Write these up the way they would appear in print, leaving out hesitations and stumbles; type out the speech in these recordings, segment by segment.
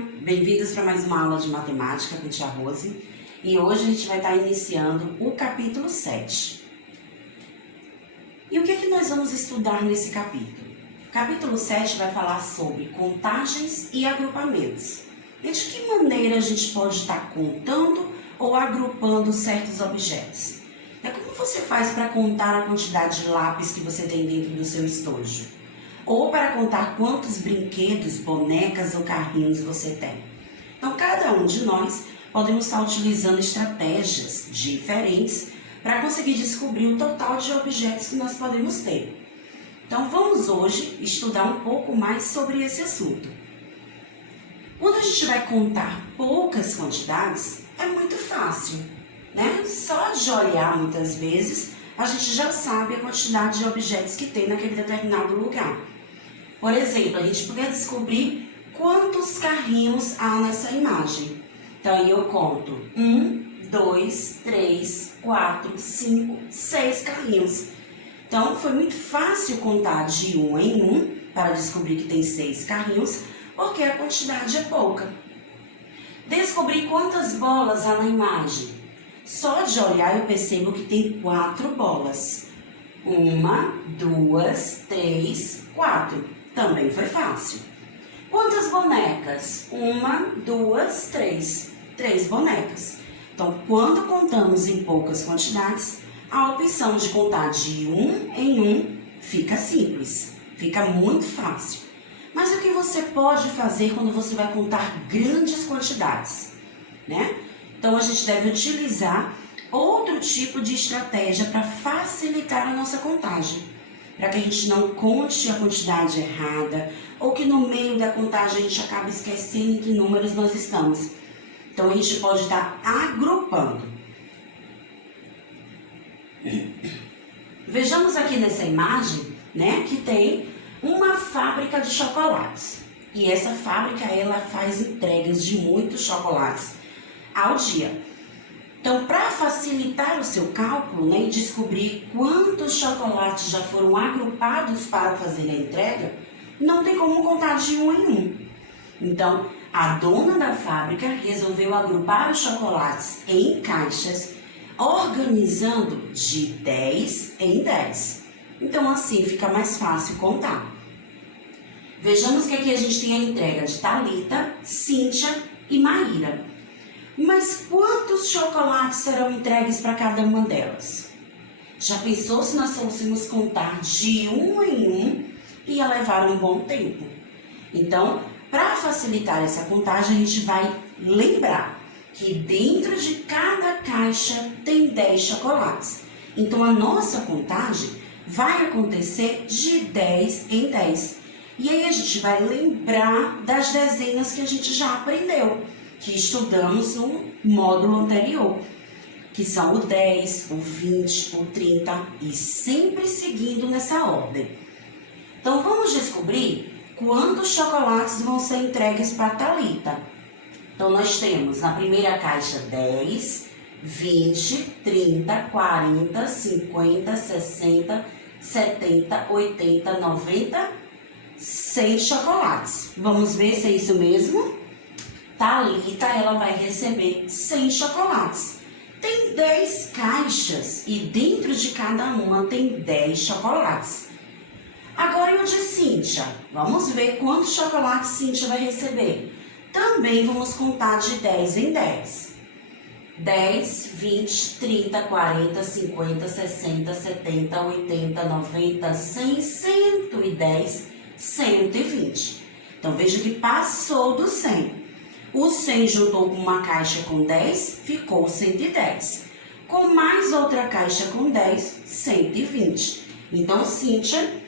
Bem-vindos para mais uma aula de matemática com Tia Rose. E hoje a gente vai estar iniciando o capítulo 7. E o que é que nós vamos estudar nesse capítulo? O capítulo 7 vai falar sobre contagens e agrupamentos. E de que maneira a gente pode estar contando ou agrupando certos objetos? É como você faz para contar a quantidade de lápis que você tem dentro do seu estojo? Ou para contar quantos brinquedos, bonecas ou carrinhos você tem. Então, cada um de nós podemos estar utilizando estratégias diferentes para conseguir descobrir o total de objetos que nós podemos ter. Então, vamos hoje estudar um pouco mais sobre esse assunto. Quando a gente vai contar poucas quantidades, é muito fácil, né? Só de olhar muitas vezes, a gente já sabe a quantidade de objetos que tem naquele determinado lugar. Por exemplo, a gente poderia descobrir quantos carrinhos há nessa imagem. Então, aí eu conto 1, 2, 3, 4, 5, 6 carrinhos. Então, foi muito fácil contar de 1 em 1 para descobrir que tem 6 carrinhos, porque a quantidade é pouca. Descobrir quantas bolas há na imagem. Só de olhar eu percebo que tem 4 bolas. 1, 2, 3, 4. Também foi fácil. Quantas bonecas? 1, 2, 3. 3 bonecas. Então, quando contamos em poucas quantidades, a opção de contar de 1 em 1 fica simples, fica muito fácil. Mas o que você pode fazer quando você vai contar grandes quantidades, né? Então, a gente deve utilizar outro tipo de estratégia para facilitar a nossa contagem. Para que a gente não conte a quantidade errada, ou que no meio da contagem a gente acabe esquecendo em que números nós estamos. Então, a gente pode estar agrupando. Vejamos aqui nessa imagem, né, que tem uma fábrica de chocolates. E essa fábrica, ela faz entregas de muitos chocolates ao dia. Então, para facilitar o seu cálculo, né, e descobrir quantos chocolates já foram agrupados para fazer a entrega, não tem como contar de 1 em 1. Então, a dona da fábrica resolveu agrupar os chocolates em caixas, organizando de 10 em 10. Então, assim fica mais fácil contar. Vejamos que aqui a gente tem a entrega de Thalita, Cíntia e Maíra. Mas quantos chocolates serão entregues para cada uma delas? Já pensou se nós fôssemos contar de 1 em 1? Ia levar um bom tempo. Então, para facilitar essa contagem, a gente vai lembrar que dentro de cada caixa tem 10 chocolates. Então, a nossa contagem vai acontecer de 10 em 10. E aí a gente vai lembrar das dezenas que a gente já aprendeu, que estudamos no módulo anterior, que são o 10, o 20, o 30 e sempre seguindo nessa ordem. Então, vamos descobrir quantos chocolates vão ser entregues para a Thalita. Então, nós temos na primeira caixa 10, 20, 30, 40, 50, 60, 70, 80, 90, 100 chocolates. Vamos ver se é isso mesmo? Thalita, ela vai receber 100 chocolates. Tem 10 caixas e dentro de cada uma tem 10 chocolates. Agora, e o de Cíntia? Vamos ver quantos chocolates Cíntia vai receber. Também vamos contar de 10 em 10. 10, 20, 30, 40, 50, 60, 70, 80, 90, 100, 110, 120. Então, veja que passou do 100. O 100 juntou com uma caixa com 10, ficou 110. Com mais outra caixa com 10, 120. Então, Cíntia,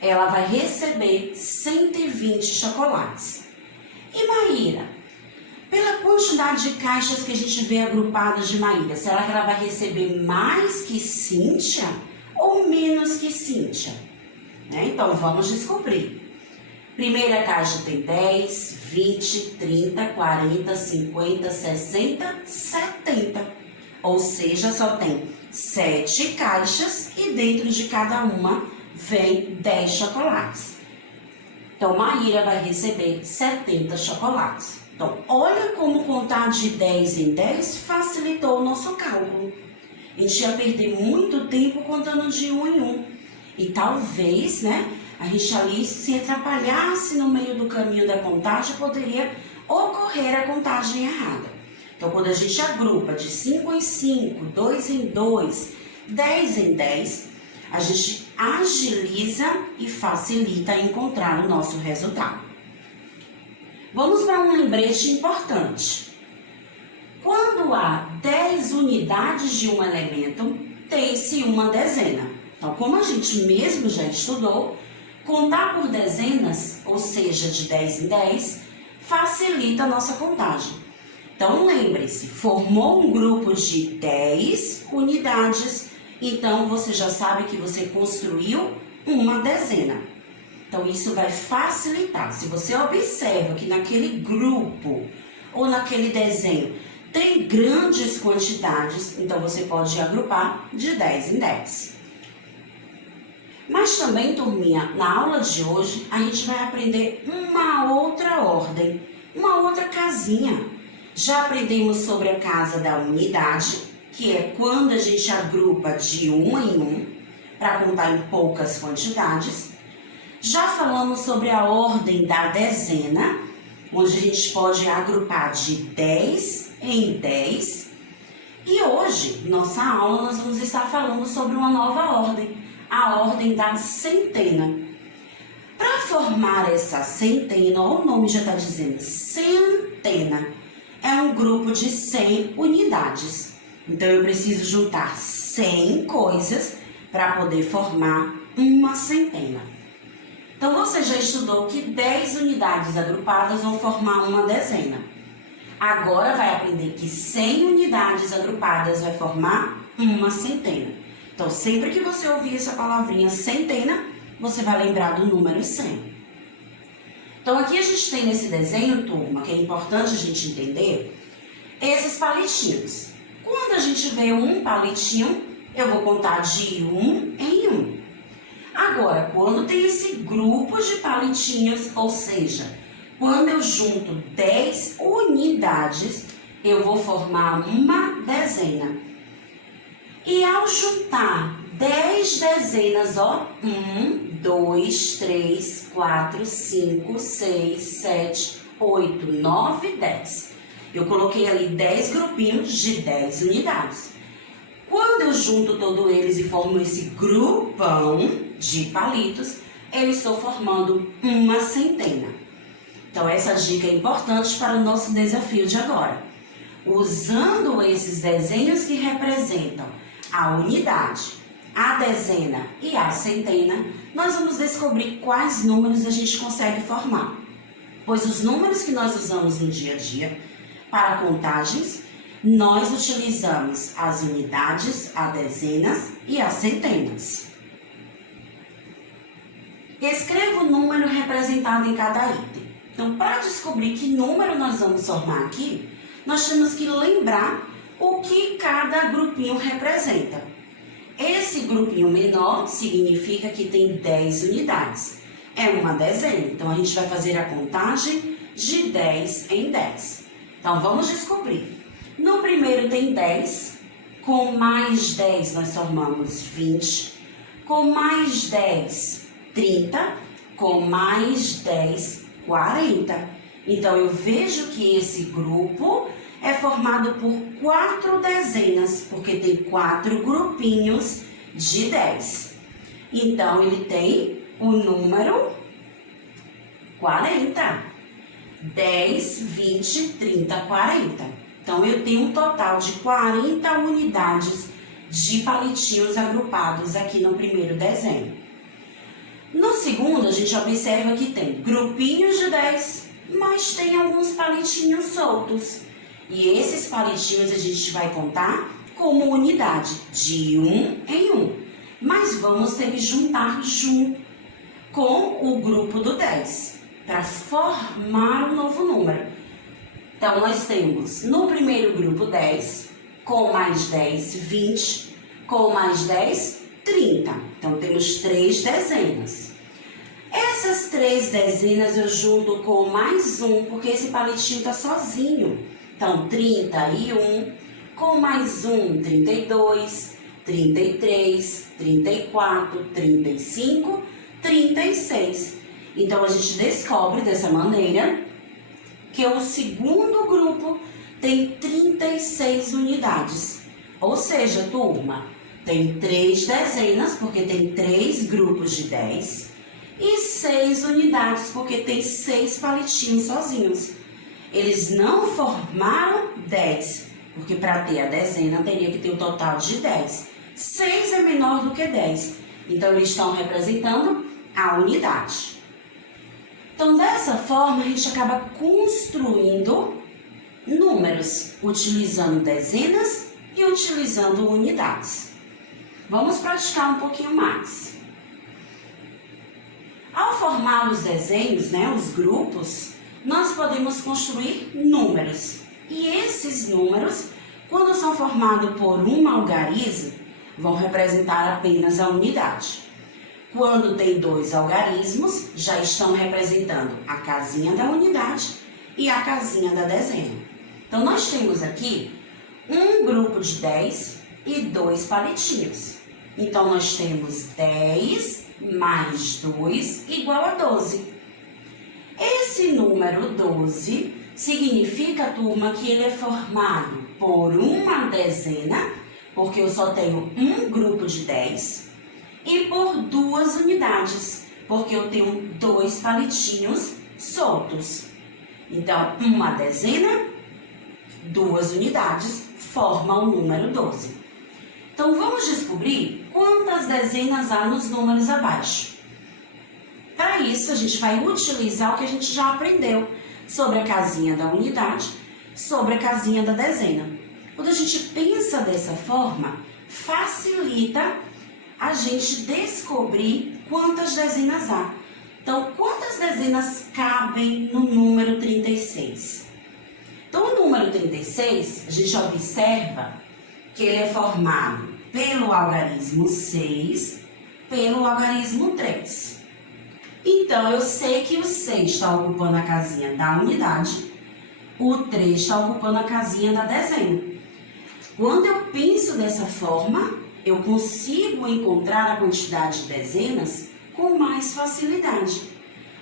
ela vai receber 120 chocolates. E Maíra? Pela quantidade de caixas que a gente vê agrupadas de Maíra, será que ela vai receber mais que Cíntia ou menos que Cíntia? Né? Então, vamos descobrir. Primeira caixa tem 10, 20, 30, 40, 50, 60, 70. Ou seja, só tem 7 caixas e dentro de cada uma vem 10 chocolates. Então, Maíra vai receber 70 chocolates. Então, olha como contar de 10 em 10 facilitou o nosso cálculo. A gente ia perder muito tempo contando de 1 em 1. E talvez, né, a gente ali se atrapalhasse no meio do caminho da contagem, poderia ocorrer a contagem errada. Então, quando a gente agrupa de 5 em 5, 2 em 2, 10 em 10, a gente agiliza e facilita encontrar o nosso resultado. Vamos para um lembrete importante. Quando há 10 unidades de um elemento, tem-se uma dezena. Então, como a gente mesmo já estudou, contar por dezenas, ou seja, de 10 em 10, facilita a nossa contagem. Então, lembre-se, formou um grupo de 10 unidades, então você já sabe que você construiu uma dezena. Então, isso vai facilitar. Se você observa que naquele grupo ou naquele desenho tem grandes quantidades, então você pode agrupar de 10 em 10. Mas também, turminha, na aula de hoje, a gente vai aprender uma outra ordem, uma outra casinha. Já aprendemos sobre a casa da unidade, que é quando a gente agrupa de 1 em 1, para contar em poucas quantidades. Já falamos sobre a ordem da dezena, onde a gente pode agrupar de 10 em 10. E hoje, nossa aula, nós vamos estar falando sobre uma nova ordem, a ordem da centena. Para formar essa centena, o nome já está dizendo centena, é um grupo de 100 unidades. Então, eu preciso juntar 100 coisas para poder formar uma centena. Então, você já estudou que 10 unidades agrupadas vão formar uma dezena. Agora, vai aprender que 100 unidades agrupadas vai formar uma centena. Então, sempre que você ouvir essa palavrinha centena, você vai lembrar do número 100. Então, aqui a gente tem nesse desenho, turma, que é importante a gente entender, esses palitinhos. Quando a gente vê um palitinho, eu vou contar de 1 em 1. Agora, quando tem esse grupo de palitinhos, ou seja, quando eu junto 10 unidades, eu vou formar uma dezena. E ao juntar 10 dezenas, ó, 1, 2, 3, 4, 5, 6, 7, 8, 9, 10. Eu coloquei ali 10 grupinhos de 10 unidades. Quando eu junto todos eles e formo esse grupão de palitos, eu estou formando uma centena. Então, essa dica é importante para o nosso desafio de agora. Usando esses desenhos que representam a unidade, a dezena e a centena, nós vamos descobrir quais números a gente consegue formar. Pois os números que nós usamos no dia a dia para contagens, nós utilizamos as unidades, as dezenas e as centenas. Escreva o número representado em cada item. Então, para descobrir que número nós vamos formar aqui, nós temos que lembrar o que cada grupinho representa. Esse grupinho menor significa que tem 10 unidades. É uma dezena, então a gente vai fazer a contagem de 10 em 10. Então, vamos descobrir. No primeiro tem 10, com mais 10 nós formamos 20, com mais 10, 30, com mais 10, 40. Então, eu vejo que esse grupo é formado por 4 dezenas, porque tem 4 grupinhos de 10. Então, ele tem o número 40. 10, 20, 30, 40. Então, eu tenho um total de 40 unidades de palitinhos agrupados aqui no primeiro desenho. No segundo, a gente observa que tem grupinhos de 10, mas tem alguns palitinhos soltos. E esses palitinhos a gente vai contar como unidade, de 1 em 1. Mas vamos ter que juntar junto com o grupo do 10, para formar um novo número. Então, nós temos no primeiro grupo 10, com mais 10, 20, com mais 10, 30. Então, temos 3 dezenas. Essas 3 dezenas eu junto com mais 1, porque esse palitinho está sozinho. Então, 31, com mais 1, 32, 33, 34, 35, 36. Então, a gente descobre dessa maneira que o segundo grupo tem 36 unidades. Ou seja, turma, tem 3 dezenas, porque tem 3 grupos de 10, e 6 unidades, porque tem 6 palitinhos sozinhos. Eles não formaram 10, porque para ter a dezena teria que ter o total de 10. 6 é menor do que 10, então eles estão representando a unidade. Então, dessa forma, a gente acaba construindo números, utilizando dezenas e utilizando unidades. Vamos praticar um pouquinho mais. Ao formar os desenhos, os grupos, nós podemos construir números. E esses números, quando são formados por um algarismo, vão representar apenas a unidade. Quando tem 2 algarismos, já estão representando a casinha da unidade e a casinha da dezena. Então, nós temos aqui um grupo de 10 e 2 palitinhos. Então, nós temos 10 mais 2 igual a 12. Esse número 12 significa, turma, que ele é formado por uma dezena, porque eu só tenho um grupo de 10, e por 2 unidades, porque eu tenho 2 palitinhos soltos. Então, uma dezena, 2 unidades formam o número 12. Então, vamos descobrir quantas dezenas há nos números abaixo. Para isso, a gente vai utilizar o que a gente já aprendeu sobre a casinha da unidade, sobre a casinha da dezena. Quando a gente pensa dessa forma, facilita a gente descobrir quantas dezenas há. Então, quantas dezenas cabem no número 36? Então, o número 36, a gente observa que ele é formado pelo algarismo 6, pelo algarismo 3. Então, eu sei que o 6 está ocupando a casinha da unidade, o 3 está ocupando a casinha da dezena. Quando eu penso dessa forma, eu consigo encontrar a quantidade de dezenas com mais facilidade,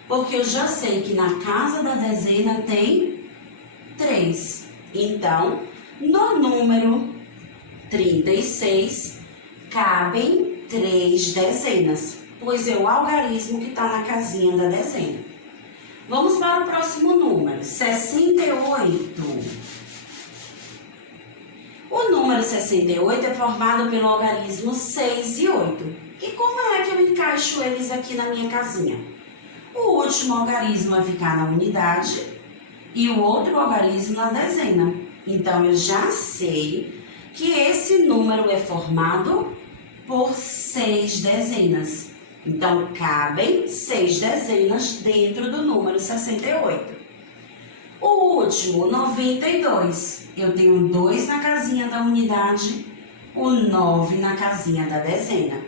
porque eu já sei que na casa da dezena tem 3. Então, no número 36, cabem 3 dezenas, pois é o algarismo que está na casinha da dezena. Vamos para o próximo número, 68. O número 68 é formado pelo algarismo 6 e 8. E como é que eu encaixo eles aqui na minha casinha? O último algarismo vai ficar na unidade e o outro algarismo na dezena. Então, eu já sei que esse número é formado por 6 dezenas. Então, cabem 6 dezenas dentro do número 68. O último, 92. Eu tenho 2 na casinha da unidade, o 9 na casinha da dezena.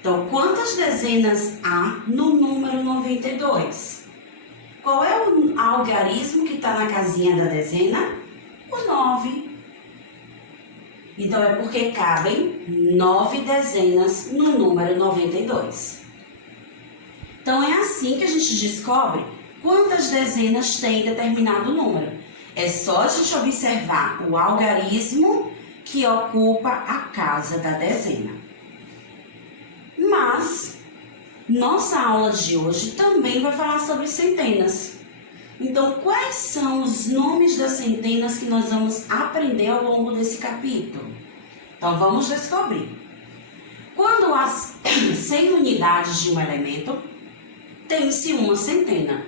Então, quantas dezenas há no número 92? Qual é o algarismo que está na casinha da dezena? O 9. Então, é porque cabem 9 dezenas no número 92. Então, é assim que a gente descobre quantas dezenas tem determinado número. É só a gente observar o algarismo que ocupa a casa da dezena. Mas, nossa aula de hoje também vai falar sobre centenas. Então, quais são os nomes das centenas que nós vamos aprender ao longo desse capítulo? Então, vamos descobrir. Quando há 100 unidades de um elemento, tem-se uma centena.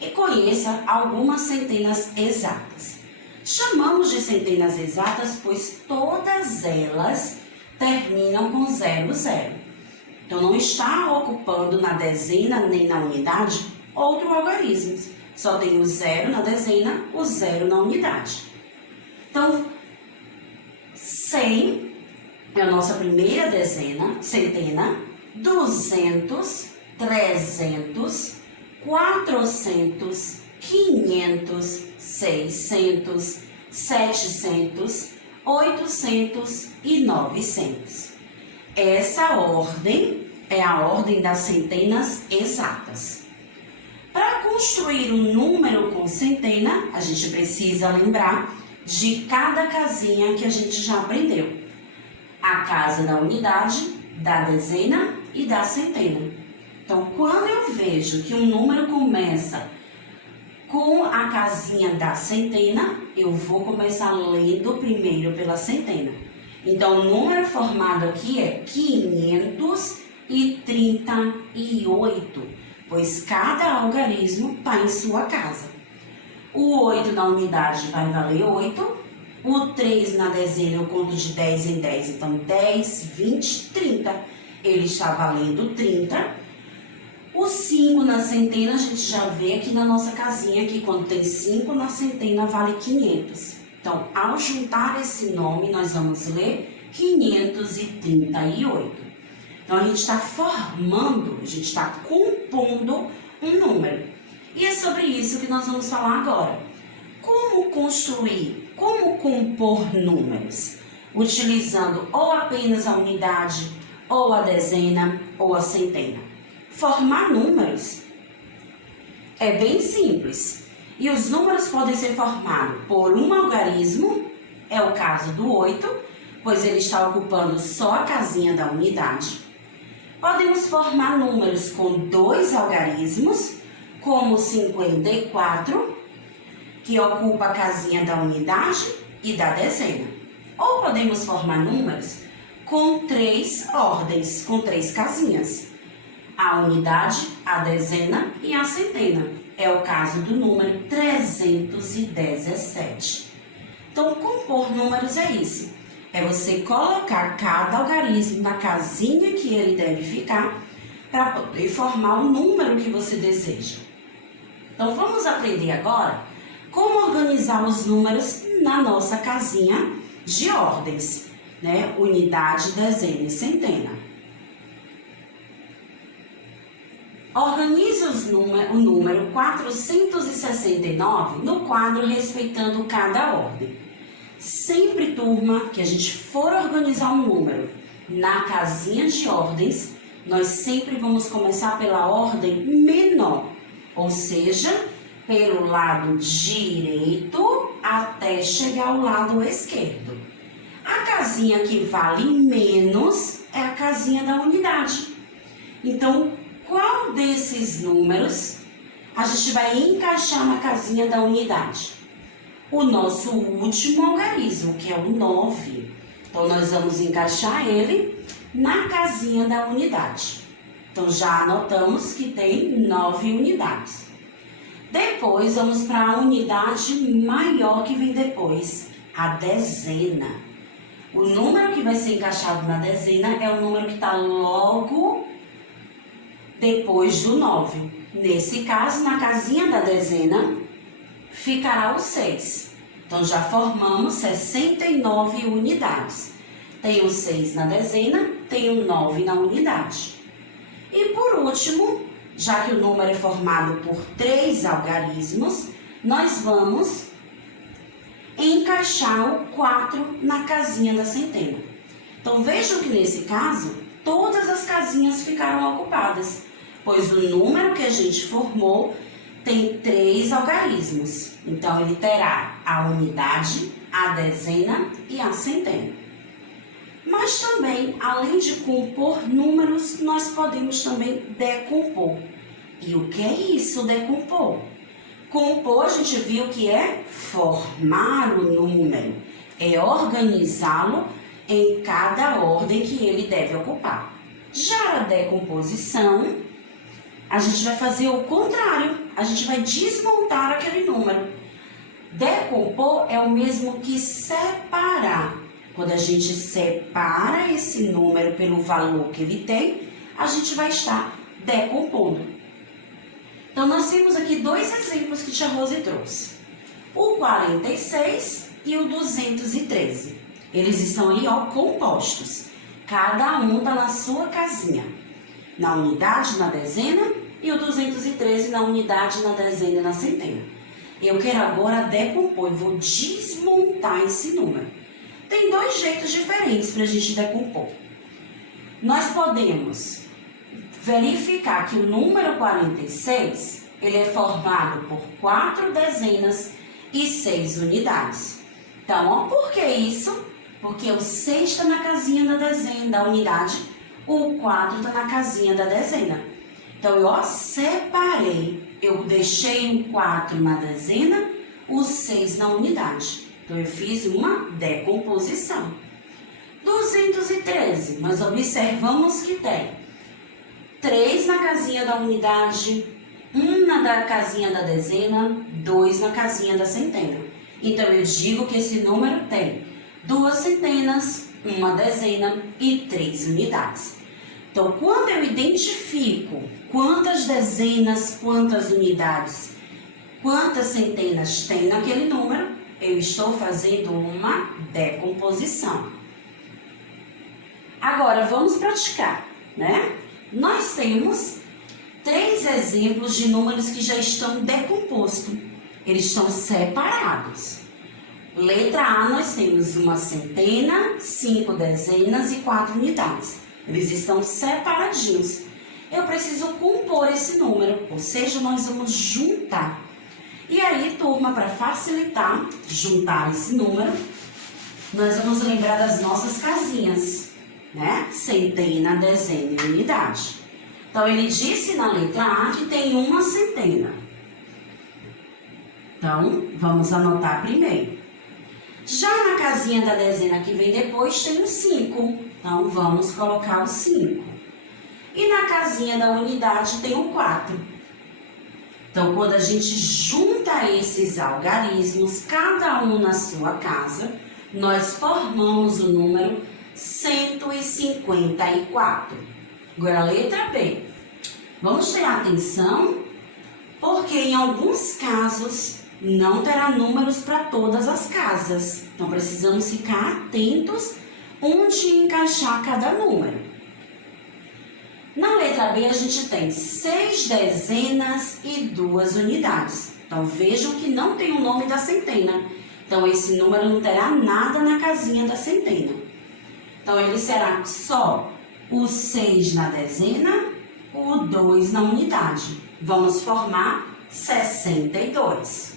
E conheça algumas centenas exatas. Chamamos de centenas exatas, pois todas elas terminam com 00. Então, não está ocupando na dezena nem na unidade outro algarismo. Só tem o 0 na dezena, o 0 na unidade. Então, 100 é a nossa primeira centena. 200 300, 400, 500, 600, 700, 800 e 900. Essa ordem é a ordem das centenas exatas. Para construir um número com centena, a gente precisa lembrar de cada casinha que a gente já aprendeu. A casa da unidade, da dezena e da centena. Então, quando eu vejo que um número começa com a casinha da centena, eu vou começar lendo primeiro pela centena. Então, o número formado aqui é 538, pois cada algarismo está em sua casa. O 8 na unidade vai valer 8, o 3 na dezena eu conto de 10 em 10, então 10, 20, 30. Ele está valendo 30. O 5 na centena a gente já vê aqui na nossa casinha que quando tem 5 na centena vale 500. Então, ao juntar esse nome, nós vamos ler 538. Então, a gente está formando, a gente está compondo um número. E é sobre isso que nós vamos falar agora. Como construir, como compor números? Utilizando ou apenas a unidade, ou a dezena, ou a centena. Formar números é bem simples. E os números podem ser formados por um algarismo, é o caso do 8, pois ele está ocupando só a casinha da unidade. Podemos formar números com 2 algarismos, como 54, que ocupa a casinha da unidade e da dezena. Ou podemos formar números com 3 ordens, com 3 casinhas. A unidade, a dezena e a centena. É o caso do número 317. Então, compor números é isso. É você colocar cada algarismo na casinha que ele deve ficar para poder formar o número que você deseja. Então, vamos aprender agora como organizar os números na nossa casinha de ordens, né? Unidade, dezena e centena. Organize o número 469 no quadro respeitando cada ordem. Sempre, turma, que a gente for organizar um número na casinha de ordens, nós sempre vamos começar pela ordem menor, ou seja, pelo lado direito até chegar ao lado esquerdo. A casinha que vale menos é a casinha da unidade. Então, qual desses números a gente vai encaixar na casinha da unidade? O nosso último algarismo, que é o 9. Então, nós vamos encaixar ele na casinha da unidade. Então, já anotamos que tem 9 unidades. Depois, vamos para a unidade maior que vem depois, a dezena. O número que vai ser encaixado na dezena é o número que está logo depois do 9. Nesse caso, na casinha da dezena, ficará o 6. Então, já formamos 69 unidades. Tem o 6 na dezena, tem o 9 na unidade. E por último, já que o número é formado por 3 algarismos, nós vamos encaixar o 4 na casinha da centena. Então, vejam que nesse caso, todas as casinhas ficaram ocupadas, pois o número que a gente formou tem 3 algarismos. Então, ele terá a unidade, a dezena e a centena. Mas também, além de compor números, nós podemos também decompor. E o que é isso, decompor? Compor, a gente viu que é formar o número, é organizá-lo em cada ordem que ele deve ocupar. Já a decomposição, a gente vai fazer o contrário, a gente vai desmontar aquele número. Decompor é o mesmo que separar. Quando a gente separa esse número pelo valor que ele tem, a gente vai estar decompondo. Então, nós temos aqui 2 exemplos que Tia Rose trouxe. O 46 e o 213. Eles estão aí, ó, compostos. Cada um está na sua casinha. na unidade, na dezena, e o 213 na unidade, na dezena e na centena. Eu quero agora decompor, eu vou desmontar esse número. Tem dois jeitos diferentes para a gente decompor. Nós podemos verificar que o número 46, ele é formado por 4 dezenas e 6 unidades. Então, ó, por que isso? Porque o 6 está na casinha da dezena, da unidade, o 4 está na casinha da dezena. Então, eu separei, eu deixei o 4 na dezena, o 6 na unidade. Então, eu fiz uma decomposição. 213, nós observamos que tem 3 na casinha da unidade, 1 na casinha da dezena, 2 na casinha da centena. Então, eu digo que esse número tem 2 centenas, 1 dezena e 3 unidades. Então, quando eu identifico quantas dezenas, quantas unidades, quantas centenas tem naquele número, eu estou fazendo uma decomposição. Agora, vamos praticar, né? Nós temos 3 exemplos de números que já estão decompostos. Eles estão separados. Letra A, nós temos 1 centena, 5 dezenas e 4 unidades. Eles estão separadinhos. Eu preciso compor esse número, ou seja, nós vamos juntar. E aí, turma, para facilitar juntar esse número, nós vamos lembrar das nossas casinhas, né? Centena, dezena e unidade. Então, ele disse na letra A que tem 1 centena. Então, vamos anotar primeiro. Já na casinha da dezena que vem depois, tem o 5. Então, vamos colocar o 5. E na casinha da unidade tem o 4. Então, quando a gente junta esses algarismos, cada um na sua casa, nós formamos o número 154. Agora, a letra B. Vamos ter atenção, porque em alguns casos não terá números para todas as casas. Então, precisamos ficar atentos onde encaixar cada número. Na letra B, a gente tem 6 dezenas e 2 unidades. Então, vejam que não tem o nome da centena. Então, esse número não terá nada na casinha da centena. Então, ele será só o 6 na dezena, o 2 na unidade. Vamos formar 62.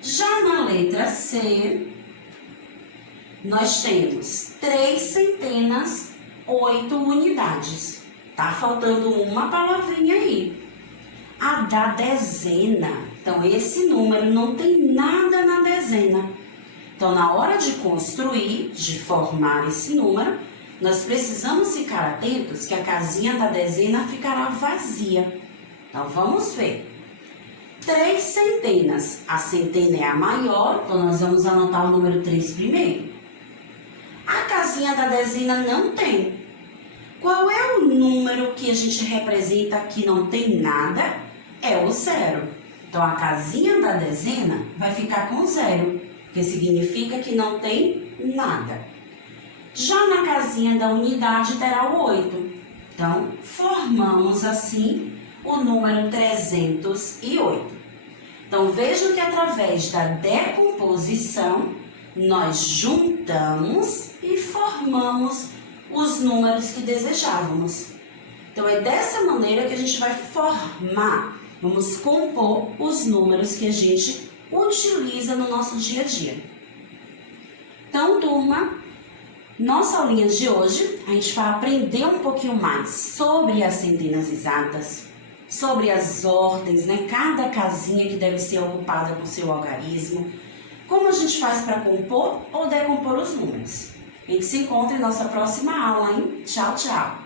Já na letra C, nós temos 3 centenas, 8 unidades. Tá faltando uma palavrinha aí. A da dezena. Então, esse número não tem nada na dezena. Então, na hora de construir, de formar esse número, nós precisamos ficar atentos que a casinha da dezena ficará vazia. Então, vamos ver. 3 centenas. A centena é a maior, então nós vamos anotar o número 3 primeiro. A casinha da dezena não tem. Qual é o número que a gente representa que não tem nada? É o 0. Então, a casinha da dezena vai ficar com 0, que significa que não tem nada. Já na casinha da unidade terá o 8. Então, formamos assim o número 308. Então, vejam que através da decomposição, nós juntamos e formamos os números que desejávamos. Então, é dessa maneira que a gente vai formar, vamos compor os números que a gente utiliza no nosso dia a dia. Então, turma, nossa aulinha de hoje, a gente vai aprender um pouquinho mais sobre as centenas exatas, sobre as ordens, né? Cada casinha que deve ser ocupada com seu algarismo, como a gente faz para compor ou decompor os números. A gente se encontra em nossa próxima aula, hein? Tchau, tchau!